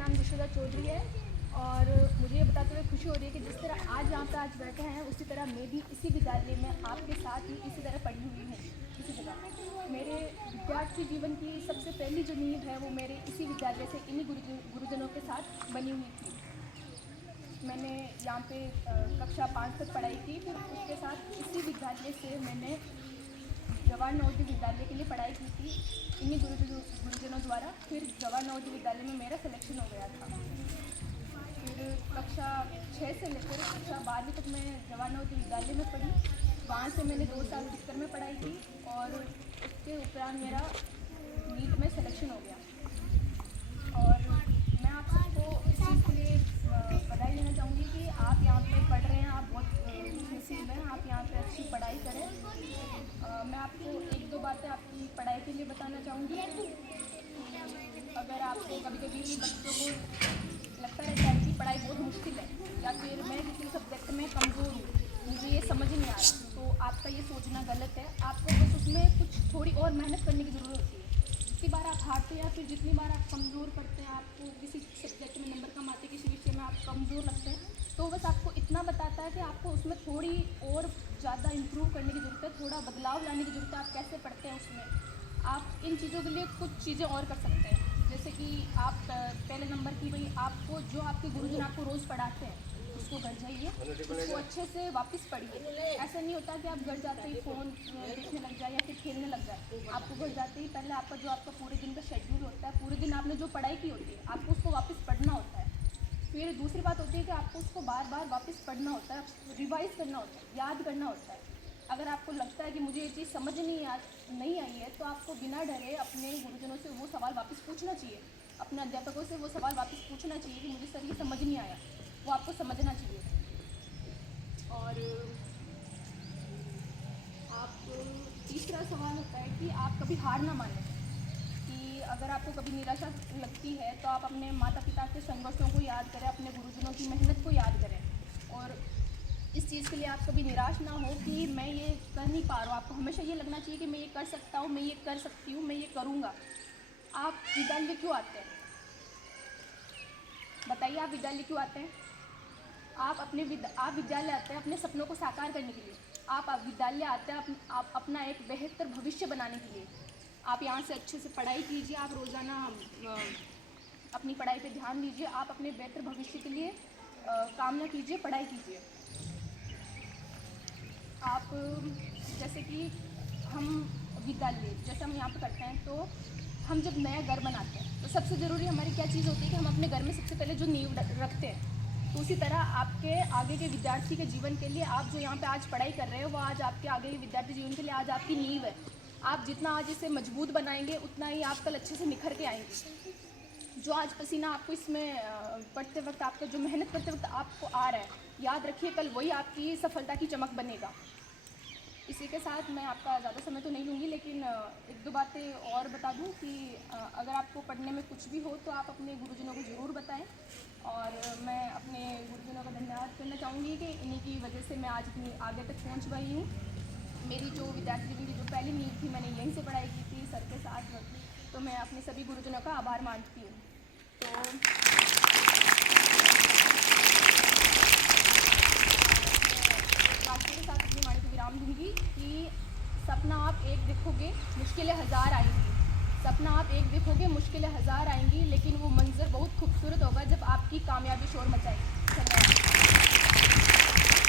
नाम यशोदा चौधरी है और मुझे ये बताते हुए खुशी हो रही है कि जिस तरह आज यहाँ पे आज बैठे हैं उसी तरह मैं भी इसी विद्यालय में आपके साथ ही इसी तरह पढ़ी हुई हूँ। इसी जगह मेरे विद्यार्थी जीवन की सबसे पहली जो नींव है वो मेरे इसी विद्यालय से इन्हीं गुरुजनों के साथ बनी हुई थी। मैंने यहाँ पे कक्षा 5 तक पढ़ाई की, फिर उसके साथ इसी विद्यालय से मैंने जवाहर नवोदय विद्यालय के लिए पढ़ाई की थी इन्हीं गुरुजनों द्वारा। फिर जवाहर नवोदय विद्यालय में मेरा सिलेक्शन हो गया था। फिर कक्षा 6 से लेकर कक्षा 12वीं तक मैं जवाहर नवोदय विद्यालय में पढ़ी। वहाँ से मैंने 2 साल उत्तर में पढ़ाई की और उसके उपरांत मेरा नीट में सिलेक्शन हो गया। और मैं आप सबको इस चीज़ के लिए बधाई देना चाहूँगी कि आप यहाँ पे पढ़ रहे हैं, आप बहुत खुशनसीब हैं, आप यहाँ पे अच्छी पढ़ाई करें। मैं आपको 1-2 बातें आपकी पढ़ाई के लिए बताना चाहूँगी। अगर आपको कभी कभी बच्चों को लगता रहता है कि पढ़ाई बहुत मुश्किल है या फिर मैं किसी सब्जेक्ट में कमज़ोर हूँ, मुझे ये समझ नहीं आ रहा, तो आपका ये सोचना गलत है। आपको बस उसमें कुछ थोड़ी और मेहनत करने की ज़रूरत होती है। जितनी बार आप हारते हैं या फिर जितनी बार आप कमज़ोर पड़ते हैं, आपको किसी सब्जेक्ट में नंबर कम आते, किसी विषय में आप कमज़ोर लगते हैं, तो बस आपको इतना बताता है कि आपको उसमें थोड़ी और ज़्यादा इम्प्रूव करने की ज़रूरत है, थोड़ा बदलाव लाने की ज़रूरत है। आप कैसे पढ़ते हैं उसमें आप इन चीज़ों के लिए कुछ चीज़ें और कर सकते हैं। जैसे कि आप पहले नंबर की भाई आपको जो आपके गुरुजन आपको रोज़ पढ़ाते हैं उसको घर जाइए, उसको अच्छे से वापस पढ़िए। ऐसा नहीं होता कि आप घर जाते ही फ़ोन देखने लग जाए या फिर खेलने लग जाए। आपको घर जाते ही पहले आपका जो आपका पूरे दिन का शेड्यूल होता है, पूरे दिन आपने जो पढ़ाई की होती है, आपको उसको वापस पढ़ना होता है। फिर दूसरी बात होती है कि आपको उसको बार बार वापस पढ़ना होता है, रिवाइज़ करना होता है, याद करना होता है। अगर आपको लगता है कि मुझे ये चीज़ समझ नहीं आई है, तो आपको बिना डरे अपने गुरुजनों से वो सवाल वापस पूछना चाहिए, अपने अध्यापकों से वो सवाल वापस पूछना चाहिए कि मुझे सर ये समझ नहीं आया, वो आपको समझना चाहिए। और आप तीसरा सवाल होता है कि आप कभी हार ना मानें। कि अगर आपको कभी निराशा लगती है तो आप अपने माता पिता के संघर्षों को याद करें, अपने गुरुजनों की मेहनत को याद करें और इस चीज़ के लिए आप कभी निराश ना हो कि मैं ये कर नहीं पा रहा हूँ। आपको हमेशा ये लगना चाहिए कि मैं ये कर सकता हूँ, मैं ये कर सकती हूँ, मैं ये करूँगा। आप विद्यालय क्यों आते हैं? बताइए, आप विद्यालय क्यों आते हैं? आप विद्यालय आते हैं अपने सपनों को साकार करने के लिए। आप विद्यालय आते हैं आप अपना एक बेहतर भविष्य बनाने के लिए। आप यहाँ से अच्छे से पढ़ाई कीजिए, आप रोज़ाना अपनी पढ़ाई पे ध्यान दीजिए, आप अपने बेहतर भविष्य के लिए कामना कीजिए, पढ़ाई कीजिए। आप जैसे कि हम विद्यालय जैसे हम यहाँ पे करते हैं, तो हम जब नया घर बनाते हैं तो सबसे ज़रूरी हमारी क्या चीज़ होती है कि हम अपने घर में सबसे पहले जो नींव रखते हैं। तो उसी तरह आपके आगे के विद्यार्थी के जीवन के लिए आप जो यहाँ पे आज पढ़ाई कर रहे हो वो आज आपके आगे के विद्यार्थी जीवन के लिए आज आपकी नींव है। आप जितना आज इसे मजबूत बनाएंगे उतना ही आप कल अच्छे से निखर के आएंगे। जो आज पसीना आपको इसमें पढ़ते वक्त, आपका जो मेहनत करते वक्त आपको आ रहा है, याद रखिए कल वही आपकी सफलता की चमक बनेगा। इसी के साथ मैं आपका ज़्यादा समय तो नहीं लूँगी, लेकिन 1-2 बातें और बता दूँ कि अगर आपको पढ़ने में कुछ भी हो तो आप अपने गुरुजनों को ज़रूर बताएं। और मैं अपने गुरुजनों का धन्यवाद करना चाहूँगी कि इन्हीं की वजह से मैं आज इतनी आगे तक पहुँच पाई हूँ। मेरी जो विद्यार्थी जीवन की जो पहली नींव थी, मैंने यहीं से पढ़ाई की थी सर के साथ, तो मैं अपने सभी गुरुजनों का आभार मानती हूँ। तो वाक्य के साथ अपनी वाणी को विराम दूंगी कि सपना आप एक देखोगे, मुश्किलें हज़ार आएंगी। सपना आप एक देखोगे, मुश्किलें हज़ार आएंगी, लेकिन वो मंजर बहुत खूबसूरत होगा जब आपकी कामयाबी शोर मचाएगी। धन्यवाद।